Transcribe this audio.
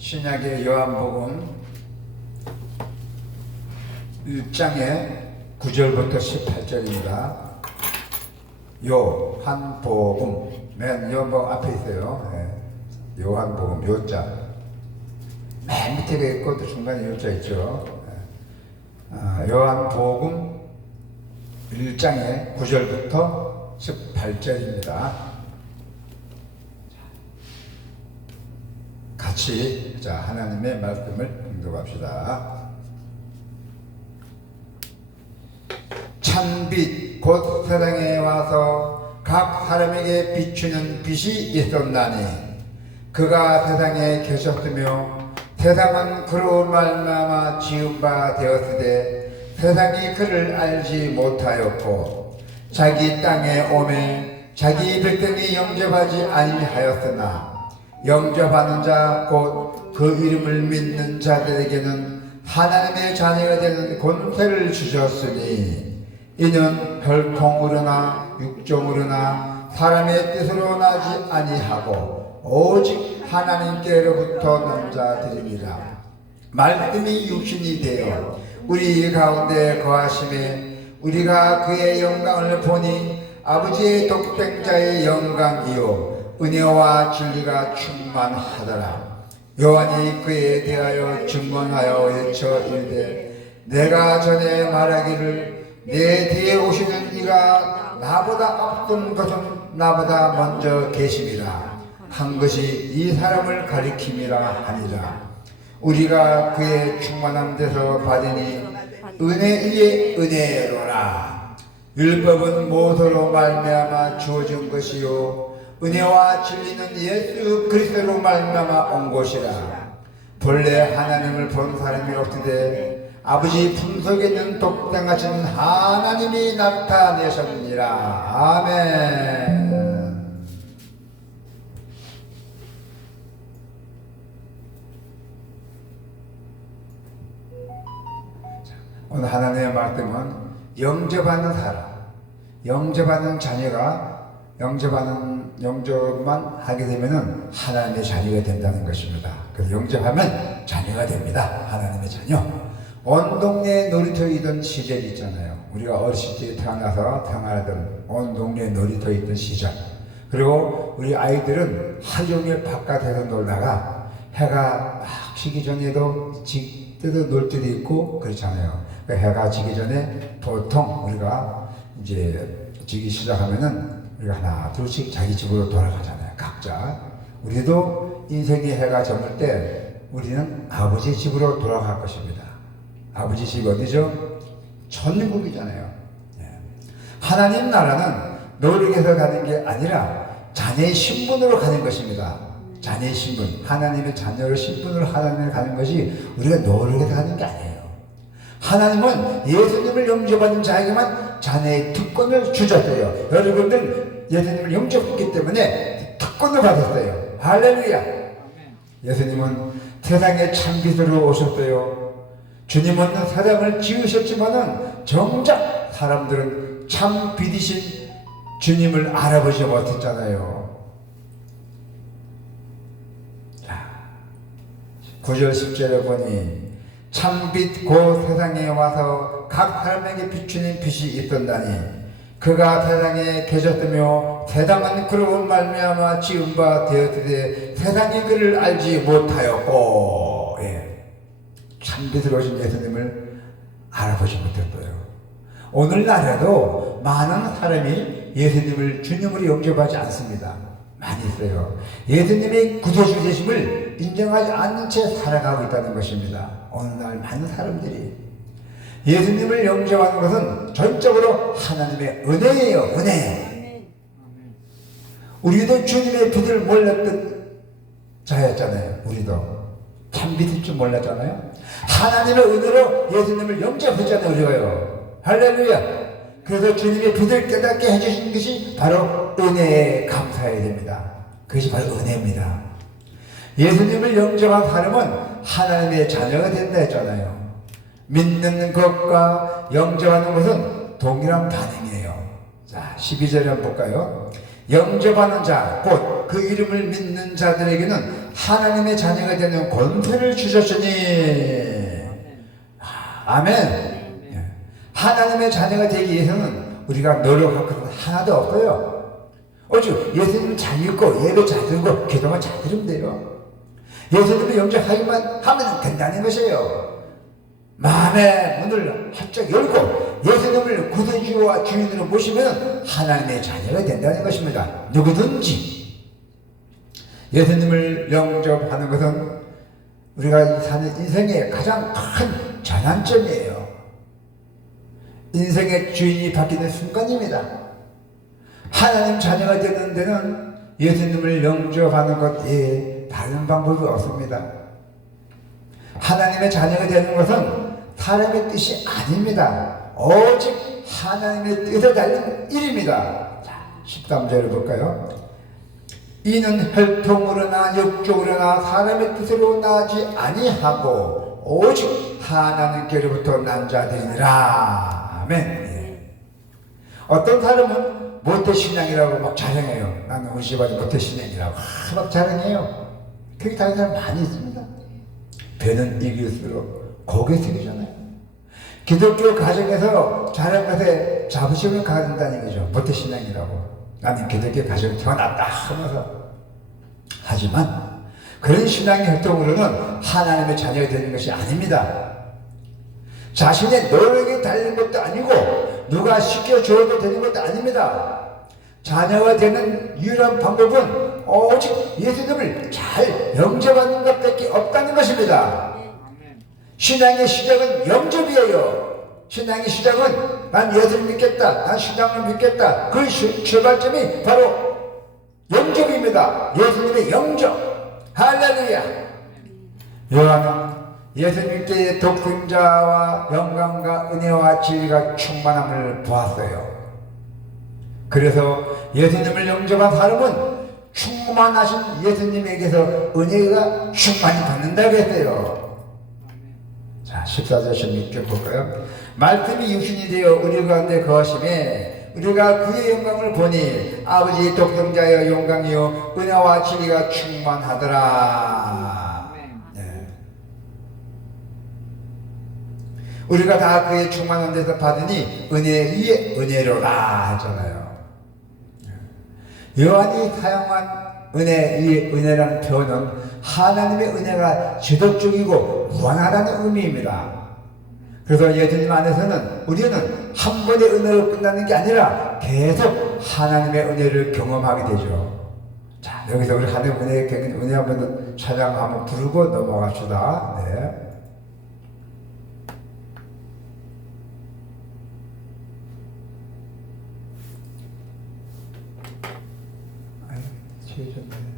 신약의 요한복음 1장의 9절부터 18절입니다. 요한복음, 맨 요한복음 앞에 있어요. 네. 요한복음 요자 맨 밑에 있고 또 중간에 요자 있죠. 요한복음 1장의 9절부터 18절입니다. 같이 하나님의 말씀을 공독합시다. 찬빛 곧 세상에 와서 각 사람에게 비추는 빛이 있었나니 그가 세상에 계셨으며 세상은 그로 말미암아 지은 바 되었으되 세상이 그를 알지 못하였고 자기 땅에 오매 자기 백성이 영접하지 아니하였으나 영접하는 자 곧 그 이름을 믿는 자들에게는 하나님의 자녀가 되는 권세를 주셨으니 이는 혈통으로나 육종으로나 사람의 뜻으로 나지 아니하고 오직 하나님께로부터 난 자들이니라. 말씀이 육신이 되어 우리 가운데 거하심에 우리가 그의 영광을 보니 아버지의 독생자의 영광이요 은혜와 진리가 충만하더라. 요한이 그에 대하여 증언하여 외쳐 이르되 내가 전에 말하기를 내 뒤에 오시는 이가 나보다 앞선 것은 나보다 먼저 계심이라 한 것이 이 사람을 가리킴이라 하니라. 우리가 그의 충만함 데서 받으니 은혜 위에 은혜로라. 율법은 모세로 말미암아 주어진 것이요 은혜와 진리는 예수 그리스도로 말미암아 온 것이라. 본래 하나님을 본 사람이 없으되 아버지 품속에 있는 독생하신 하나님이 나타내셨느니라. 아멘. 오늘 하나님의 말씀은 영접하는 사람, 영접하는 자녀가 영접만 하게 되면은 하나님의 자녀가 된다는 것입니다. 그래서 영접하면 자녀가 됩니다. 하나님의 자녀. 온 동네 놀이터에 있던 시절이 있잖아요. 우리가 어렸을 때 태어나서 생활하던 온 동네 놀이터에 있던 시절. 그리고 우리 아이들은 하루 종일 바깥에서 놀다가 해가 막 지기 전에도 때도 놀 때도 있고 그렇잖아요. 해가 지기 전에 보통 우리가 이제 지기 시작하면은 우리가 하나 둘씩 자기 집으로 돌아가잖아요. 각자. 우리도 인생의 해가 저물 때 우리는 아버지 집으로 돌아갈 것입니다. 아버지 집 어디죠? 천국이잖아요. 하나님 나라는 노력해서 가는 게 아니라 자녀의 신분으로 가는 것입니다. 자녀의 신분, 하나님의 자녀를 신분으로 하나님을 가는 것이 우리가 노력해서 가는 게 아니에요. 하나님은 예수님을 영접하는 자에게만 자녀의 특권을 주셨어요. 여러분들 예수님을 영접했기 때문에 특권을 받았어요. 할렐루야. 예수님은 세상에 참빛으로 오셨어요. 주님은 세상을 지으셨지만은 정작 사람들은 참빛이신 주님을 알아보지 못했잖아요. 자, 9절 10절에 보니 참빛 곧 세상에 와서 각 사람에게 비추는 빛이 있던다니 그가 세상에 계셨으며 세상은 그로 말미암아 지은 바 되었으되 세상이 그를 알지 못하였고. 참빛으로 오신 예수님을 알아보지 못했어요. 오늘날에도 많은 사람이 예수님을 주님으로 영접하지 않습니다. 많이 있어요. 예수님의 구세주 되심을 인정하지 않는 채 살아가고 있다는 것입니다. 오늘날 많은 사람들이 예수님을 영접하는 것은 전적으로 하나님의 은혜예요. 은혜. 우리도 주님의 빛을 몰랐던 자였잖아요. 우리도 참빛일 줄 몰랐잖아요. 하나님의 은혜로 예수님을 영접했잖아요. 우리가요. 할렐루야. 그래서 주님의 빛을 깨닫게 해주신 것이 바로 은혜에 감사해야 됩니다. 그것이 바로 은혜입니다. 예수님을 영접한 사람은 하나님의 자녀가 된다 했잖아요. 믿는 것과 영접하는 것은 동일한 반응이에요. 자, 12절에 한번 볼까요? 영접하는 자, 곧 그 이름을 믿는 자들에게는 하나님의 자녀가 되는 권세를 주셨으니. 아멘. 예. 하나님의 자녀가 되기 위해서는 우리가 노력할 것은 하나도 없어요. 오직 예수님을 잘 믿고 예배 잘 드리고 기도만 잘 드리면 돼요. 예수님을 영접하기만 하면 된다는 것이에요. 마음의 문을 활짝 열고 예수님을 구세주와 주인으로 모시면 하나님의 자녀가 된다는 것입니다. 누구든지 예수님을 영접하는 것은 우리가 사는 인생의 가장 큰 전환점이에요. 인생의 주인이 바뀌는 순간입니다. 하나님 자녀가 되는 데는 예수님을 영접하는 것 외에 다른 방법이 없습니다. 하나님의 자녀가 되는 것은 사람의 뜻이 아닙니다. 오직 하나님의 뜻에 달린 일입니다. 자, 13절을 볼까요? 이는 혈통으로나 육적으로나 사람의 뜻으로 나지 아니하고 오직 하나님께로부터 난 자들이니라. 아멘. 예. 어떤 사람은 모태신앙이라고 막 자랑해요. 나는 우리 집안이 모태신앙이라고 막 자랑해요. 그렇게 다른 사람 많이 있습니다. 배는 이길수록 고개 숙이잖아요. 기독교 가정에서 자란 것에 자부심을 가진다는 거죠. 모태신앙이라고. 나는 기독교 가정에 태어났다 하면서. 하지만 그런 신앙의 활동으로는 하나님의 자녀가 되는 것이 아닙니다. 자신의 노력이 달린 것도 아니고 누가 시켜줘도 되는 것도 아닙니다. 자녀가 되는 유일한 방법은 오직 예수님을 잘 영접하는 것밖에 없다는 것입니다. 신앙의 시작은 영접이에요. 신앙의 시작은 난 예수를 믿겠다, 난 신앙을 믿겠다. 그 출발점이 바로 영접입니다. 예수님의 영접. 할렐루야. 요한은 예수님께 독생자와 영광과 은혜와 지혜가 충만함을 보았어요. 그래서 예수님을 영접한 사람은 충만하신 예수님에게서 은혜가 충만히 받는다고 했어요. 자, 14절 16절 볼까요? 말씀이 육신이 되어 우리 가운데 거하심에 우리가 그의 영광을 보니 아버지의 독생자의 영광이요 은혜와 지혜가 충만하더라. 네. 우리가 다 그의 충만한 데서 받으니 은혜 위에 은혜로라 하잖아요. 요한이 사용한 은혜 위에 은혜라는 표현은 하나님의 은혜가 지속적이고 무한하다는 의미입니다. 그래서 예수님 안에서는 우리는 한 번의 은혜로 끝나는 게 아니라 계속 하나님의 은혜를 경험하게 되죠. 자, 여기서 우리 하나님의 은혜 한번 찬양 한번 부르고 넘어갑시다. 네. 아유, 지워졌네.